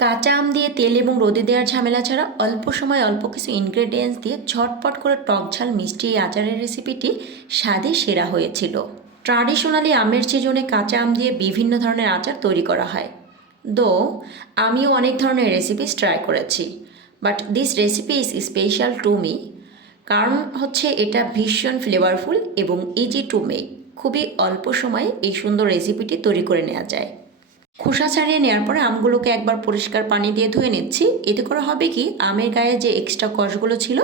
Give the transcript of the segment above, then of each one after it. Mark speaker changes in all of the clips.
Speaker 1: কাঁচা আম দিয়ে তেল এবং রোদে দেওয়ার ঝামেলা ছাড়া অল্প সময় অল্প কিছু ইনগ্রেডিয়েন্টস দিয়ে ঝটপট করে টক ঝাল মিষ্টি এই আচারের রেসিপিটি স্বাদে সেরা হয়েছিল। ট্রাডিশনালি আমের সিজনে কাঁচা আম দিয়ে বিভিন্ন ধরনের আচার তৈরি করা হয়। দো আমিও অনেক ধরনের রেসিপিস ট্রাই করেছি। But this recipe is special to me কারণ হচ্ছে এটা ভীষণ ফ্লেভারফুল এবং ইজি টু মেক খুবই অল্প সময়ে এই সুন্দর রেসিপিটি তৈরি করে নেওয়া যায়। খোসা ছাড়িয়ে নেওয়ার পরে আমগুলোকে একবার পরিষ্কার পানি দিয়ে ধুয়ে নিচ্ছি। এতে করে হবে কি, আমের গায়ে যে এক্সট্রা কষগুলো ছিল,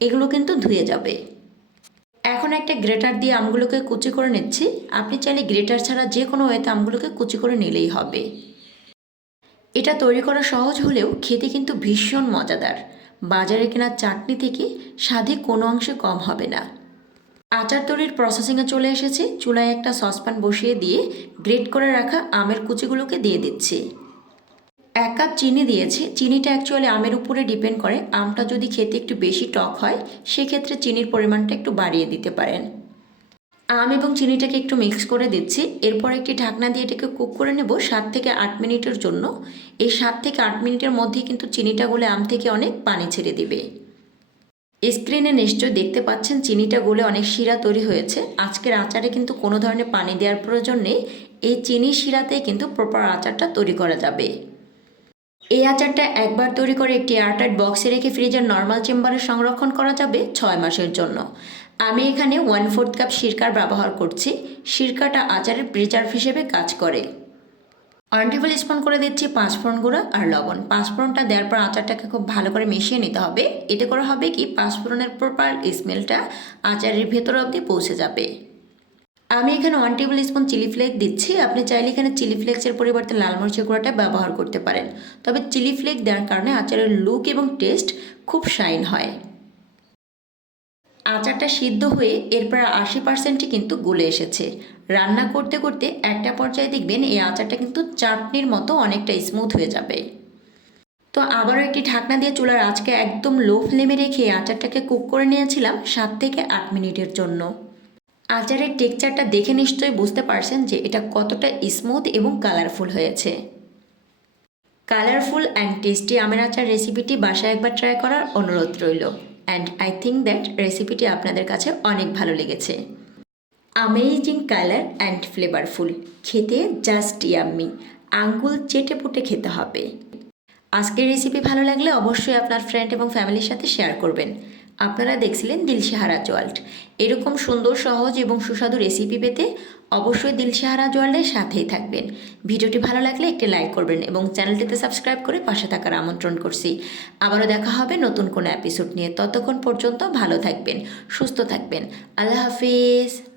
Speaker 1: এগুলো কিন্তু ধুয়ে যাবে। এখন একটা গ্রেটার দিয়ে আমগুলোকে কুচি করে নিচ্ছি। আপনি চাইলে গ্রেটার ছাড়া যে কোনো ওয়েতে আমগুলোকে কুচি করে নিলেই হবে। এটা তৈরি করা সহজ হলেও খেতে কিন্তু ভীষণ মজাদার। বাজারে কেনা চাটনি থেকে স্বাদে কোনো অংশে কম হবে না। আচার তৈরির প্রসেসিংয়ে চলে এসেছি। চুলায় একটা সসপ্যান বসিয়ে দিয়ে গ্রেট করে রাখা আমের কুচিগুলোকে দিয়ে দিচ্ছি। এক কাপ চিনি দিয়েছি। চিনিটা অ্যাকচুয়ালি আমের উপরে ডিপেন্ড করে। আমটা যদি খেতে একটু বেশি টক হয়, সেক্ষেত্রে চিনির পরিমাণটা একটু বাড়িয়ে দিতে পারেন। আম এবং চিনিটাকে একটু মিক্স করে দিচ্ছি। এরপর একটি ঢাকনা দিয়ে এটাকে কুক করে নেব সাত থেকে আট মিনিটের জন্য। এই সাত থেকে আট মিনিটের মধ্যেই কিন্তু চিনিটা গলে আম থেকে অনেক পানি ছেড়ে দিবে। স্ক্রিনে নিশ্চয় দেখতে পাচ্ছেন চিনিটা গলে অনেক শিরা তৈরি হয়েছে। আজকের আচারে কিন্তু কোনো ধরনের পানি দেওয়ার প্রয়োজন নেই। এই চিনি শিরাতেই কিন্তু প্রপার আচারটা তৈরি করা যাবে। এই আচারটা একবার তৈরি করে একটি এয়ারটাইট বক্সে রেখে ফ্রিজের নর্মাল চেম্বারে সংরক্ষণ করা যাবে ছয় মাসের জন্য। আমি এখানে ওয়ান ফোর্থ কাপ সিরকার ব্যবহার করছি। সিরকাটা আচারের প্রিজার্ভ হিসেবে কাজ করে। ওয়ান টেবিল স্পুন করে দিচ্ছি পাঁচফোড়ন গুঁড়া আর লবণ। পাঁচফোড়নটা দেওয়ার পর আচারটাকে খুব ভালো করে মিশিয়ে নিতে হবে। এতে করে হবে কি, পাঁচফোড়নের প্রপার স্মেলটা আচারের ভেতর অবধি পৌঁছে যাবে। আমি এখানে one table spoon chilli flakes দিচ্ছি। আপনি চাইলে এখানে চিলি ফ্লেক্সের পরিবর্তে লাল মরিচের গুঁড়াটা ব্যবহার করতে পারেন। তবে চিলি ফ্লেক্স দেওয়ার কারণে আচারের লুক এবং টেস্ট খুব শাইন হয়। আচারটা সিদ্ধ হয়ে এরপর আশি পার্সেন্টই কিন্তু গলে এসেছে। রান্না করতে করতে একটা পর্যায়ে দেখবেন এই আচারটা কিন্তু চাটনির মতো অনেকটা স্মুথ হয়ে যাবে। তো আবারও একটি ঢাকনা দিয়ে চুলার আজকে একদম লো ফ্লেমে রেখে আচারটাকে কুক করে নিয়েছিলাম সাত থেকে আট মিনিটের জন্য। আচারের টেক্সচারটা দেখে নিশ্চয়ই বুঝতে পারছেন যে এটা কতটা স্মুথ এবং কালারফুল হয়েছে। কালারফুল অ্যান্ড টেস্টি আমের আচার রেসিপিটি বাসায় একবার ট্রাই করার অনুরোধ রইল। অ্যান্ড আই থিঙ্ক দ্যাট রেসিপিটি আপনাদের কাছে অনেক ভালো লেগেছে। আমেজিং কালার অ্যান্ড ফ্লেভারফুল খেতে জাস্ট ইয়াম্মি আঙ্গুল চেটে পুটে খেতে হবে। আজকের রেসিপি ভালো লাগলে অবশ্যই আপনার ফ্রেন্ড এবং ফ্যামিলির সাথে শেয়ার করবেন। আপনারা দেখছিলেন দিলশাহারা জোয়াল্ট এরকম সুন্দর, সহজ এবং সুস্বাদু রেসিপি পেতে অবশ্যই দিলশাহারা জোয়াল্টের সাথেই থাকবেন। ভিডিওটি ভালো লাগলে একটি লাইক করবেন এবং চ্যানেলটিতে সাবস্ক্রাইব করে পাশে থাকার আমন্ত্রণ করছি। আবারও দেখা হবে নতুন কোনো এপিসোড নিয়ে। ততক্ষণ পর্যন্ত ভালো থাকবেন, সুস্থ থাকবেন। আল্লাহ হাফিজ।